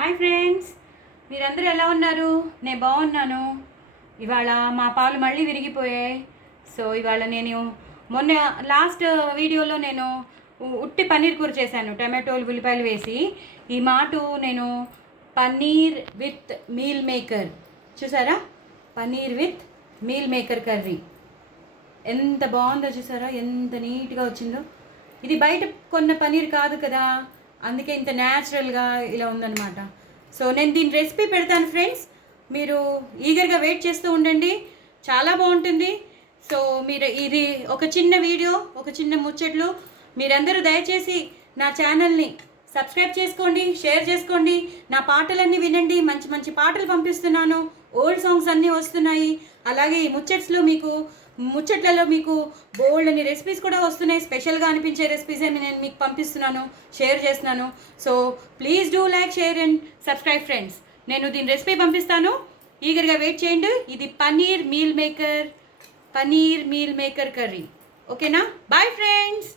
Hi friends, మీరందరూ ఎలా ఉన్నారు? నేను బాగున్నాను. ఇవాళ మా పాలు మళ్ళీ విరిగిపోయాయి. సో ఇవాళ నేను మొన్న లాస్ట్ వీడియోలో నేను ఉట్టి పన్నీర్ కూర చేశాను, టమాటోలు ఉల్లిపాయలు వేసి. ఈ మాట నేను పన్నీర్ విత్ మీల్ మేకర్ చూసారా? Paneer with meal maker curry ఎంత బాగుందో చూసారా? ఎంత నీట్గా వచ్చిందో. ఇది బయట కొన్న పన్నీర్ కాదు కదా, అందుకే ఇంత న్యాచురల్గా ఇలా ఉందన్నమాట. సో నేను దీని రెసిపీ పెడతాను ఫ్రెండ్స్, మీరు ఈగర్గా వెయిట్ చేస్తూ ఉండండి, చాలా బాగుంటుంది. సో మీరు ఇది ఒక చిన్న వీడియో, ఒక చిన్న ముచ్చట్లు. మీరందరూ దయచేసి నా ఛానల్ని సబ్స్క్రైబ్ చేసుకోండి, షేర్ చేసుకోండి, నా పాటలన్నీ వినండి. మంచి మంచి పాటలు పంపిస్తున్నాను, ఓల్డ్ సాంగ్స్ అన్నీ వస్తున్నాయి. అలాగే ఈ ముచ్చట్లలో మీకు బోల్డ్ అని రెసిపీస్ కూడా వస్తున్నాయి. స్పెషల్గా అనిపించే రెసిపీస్ అని నేను మీకు పంపిస్తున్నాను, షేర్ చేస్తున్నాను. So please do like, share and subscribe friends. నేను దీని రెసిపీ పంపిస్తాను, ఈగర్గా వెయిట్ చేయండి. ఇది పన్నీర్ మీల్ మేకర్ కర్రీ. ఓకేనా? Bye friends.